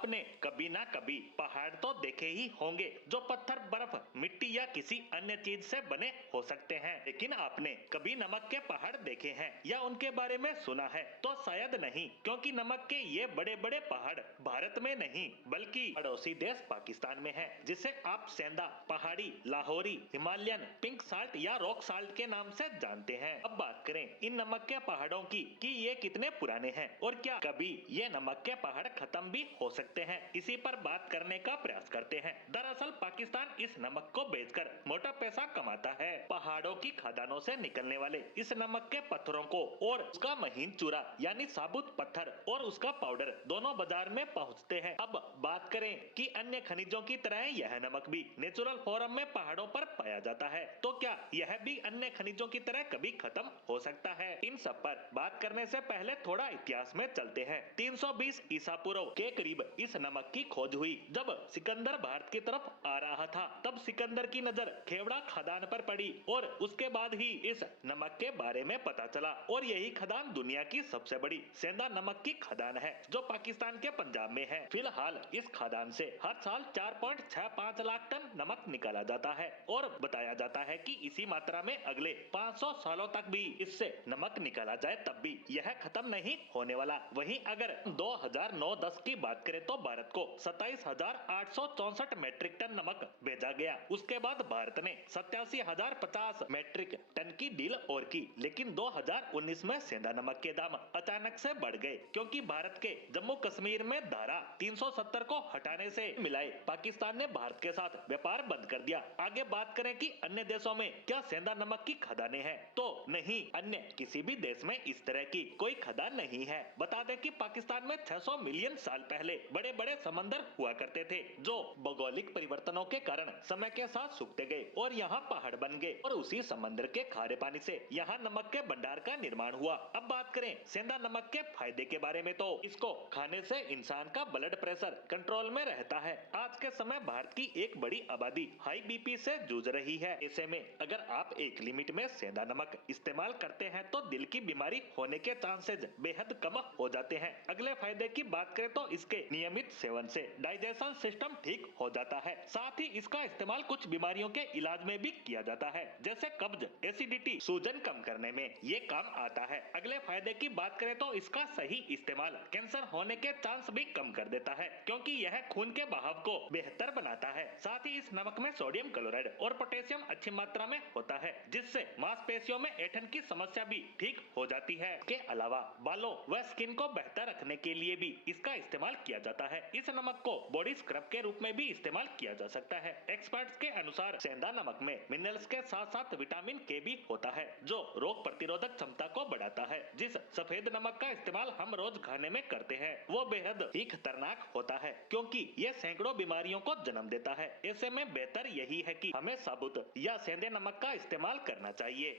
आपने कभी ना कभी पहाड़ तो देखे ही होंगे जो पत्थर, बर्फ, मिट्टी या किसी अन्य चीज से बने हो सकते हैं, लेकिन आपने कभी नमक के पहाड़ देखे हैं या उनके बारे में सुना है तो शायद नहीं, क्योंकि नमक के ये बड़े बड़े पहाड़ भारत में नहीं बल्कि पड़ोसी देश पाकिस्तान में है, जिसे आप सेंधा पहाड़ी, लाहौरी, हिमालयन, पिंक साल्ट या रॉक साल्ट के नाम से जानते हैं। अब बात करें इन नमक के पहाड़ों की कि ये कितने पुराने हैं और क्या कभी ये नमक के पहाड़ खत्म भी हो सकते हैं, इसी पर बात करने का प्रयास करते हैं। दरअसल पाकिस्तान इस नमक को बेचकर मोटा पैसा कमाता है। पहाड़ों की खदानों से निकलने वाले इस नमक के पत्थरों को और उसका महीन चूरा यानी साबुत पत्थर और उसका पाउडर दोनों बाजार में पहुंचते हैं। अब बात करें कि अन्य खनिजों की तरह यह नमक भी नेचुरल फॉर्म में पहाड़ों पर पाया जाता है, तो क्या यह भी अन्य खनिजों की तरह कभी खत्म हो सकता है? इन सब पर बात करने से पहले थोड़ा इतिहास में चलते हैं। 320 ईसा पूर्व के करीब इस नमक की खोज हुई। जब सिकंदर भारत की तरफ आ रहा था तब सिकंदर की नजर खेवड़ा खदान पर पड़ी और उसके बाद ही इस नमक के बारे में पता चला, और यही खदान दुनिया की सबसे बड़ी सेंधा नमक की खदान है जो पाकिस्तान के पंजाब में है। फिलहाल इस खदान से हर साल 4.65 लाख टन नमक निकाला जाता है और बताया जाता है कि इसी मात्रा में अगले 500 सालों तक भी इससे नमक निकाला जाए तब भी यह खत्म नहीं होने वाला। वहीं अगर 2009-10 की बात करें तो भारत को 27,864 मैट्रिक टन नमक भेजा गया। उसके बाद भारत ने 87,050 मैट्रिक टन की डील और की, लेकिन 2019 में सेंधा नमक के दाम अचानक से बढ़ गए क्योंकि भारत के जम्मू कश्मीर में धारा 370 को हटाने से मिलाए पाकिस्तान ने भारत के साथ व्यापार बंद कर दिया। आगे बात करें कि अन्य देशों में क्या सेंधा नमक की खदानें हैं, तो नहीं, अन्य किसी भी देश में इस तरह की कोई खदान नहीं है। बता दें कि पाकिस्तान में 600 मिलियन साल पहले बड़े बड़े समंदर हुआ करते थे जो भौगोलिक परिवर्तनों के कारण समय के साथ सूखते गए और यहाँ पहाड़ बन गए, और उसी समंदर के खारे पानी से यहाँ नमक के भंडार का निर्माण हुआ। अब बात करें सेंधा नमक के फायदे के बारे में, तो इसको खाने से इंसान का ब्लड प्रेशर कंट्रोल में रहता है। आज के समय भारत की एक बड़ी आबादी हाई बीपी से जूझ रही है। ऐसे में अगर आप एक लिमिट में सेंधा नमक इस्तेमाल करते हैं तो दिल की बीमारी होने के चांसेस बेहद कम हो जाते हैं। अगले फायदे की बात करें तो इसके नियमित सेवन से डाइजेशन सिस्टम ठीक हो जाता है। साथ ही इसका इस्तेमाल कुछ बीमारियों के इलाज में भी किया जाता है, जैसे कब्ज, एसिडिटी, सूजन कम करने में ये काम आता है। अगले फायदे की बात करें तो इसका सही इस्तेमाल कैंसर होने के चांस भी कम कर देता है, क्योंकि यह खून के बहाव को बेहतर बनाता है। साथ ही इस नमक में सोडियम क्लोराइड और पोटेशियम अच्छी मात्रा में होता है, जिससे मांसपेशियों में ऐंठन की समस्या भी ठीक हो जाती है। के अलावा बालों व स्किन को बेहतर रखने के लिए भी इसका इस्तेमाल किया जाता है। इस नमक को बॉडी स्क्रब के रूप में भी इस्तेमाल किया जा सकता है। एक्सपर्ट्स के अनुसार सेंधा नमक में मिनरल्स के साथ साथ विटामिन के भी होता है जो रोग प्रतिरोधक क्षमता को बढ़ाता है। जिस सफेद नमक का इस्तेमाल हम रोज खाने में करते हैं वो बेहद ही खतरनाक होता है, क्योंकि ये सैकड़ों बीमारियों को जन्म देता है। ऐसे में बेहतर यही है कि हमें साबुत या सेंधे नमक का इस्तेमाल करना चाहिए।